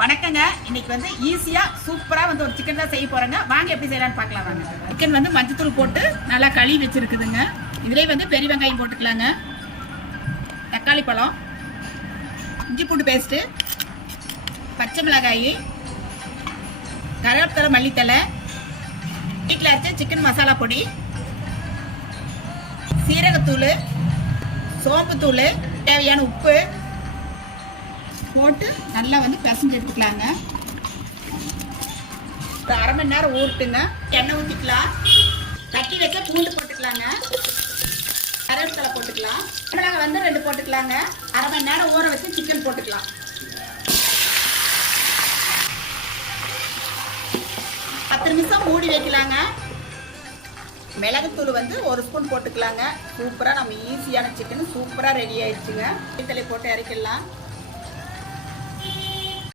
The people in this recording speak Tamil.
வணக்கங்க. இன்னைக்கு வந்து ஈஸியா சூப்பரா வந்து ஒரு சிக்கன் தான் செய்ய போறேங்க. வாங்க எப்படி செய்யலாம்னு பார்க்கலாம் வாங்க. சிக்கன் வந்து மஞ்சத்தூள் போட்டு நல்லா கழுவி வச்சிருக்குதுங்க. இதுலயே வந்து பெரிய வெங்காயம் போட்டுக்கலாங்க, தக்காளி பழம், இஞ்சி பூண்டு பேஸ்ட், பச்சை மிளகாய், கருவேப்பிலை, மல்லித்தலை, வீட்டில் அரைச்ச சிக்கன் மசாலா பொடி, சீரகத்தூள், சோம்புத்தூள், தேவையான உப்பு போட்டு நல்லா வந்து பிசைஞ்சு எடுத்துக்கலாங்க. ஒரு அரை மணி நேரம் ஊறட்டுங்க. எண்ணெய் ஊற்றிக்கலாம். தட்டி வச்ச பூண்டு போட்டுக்கலாங்க, கருவேப்பிலை போட்டுக்கலாம், மிளகாய் வந்து 2 போட்டுக்கலாங்க. அரை மணி நேரம் ஊற வச்சு சிக்கன் போட்டுக்கலாம். பத்து நிமிஷம் மூடி வைக்கலாங்க. மிளகுத்தூள் வந்து 1 ஸ்பூன் போட்டுக்கலாங்க. சூப்பராக நம்ம ஈஸியான சிக்கன் சூப்பராக ரெடி ஆயிடுச்சுங்க. தலை போட்டு இறக்கிடலாம்.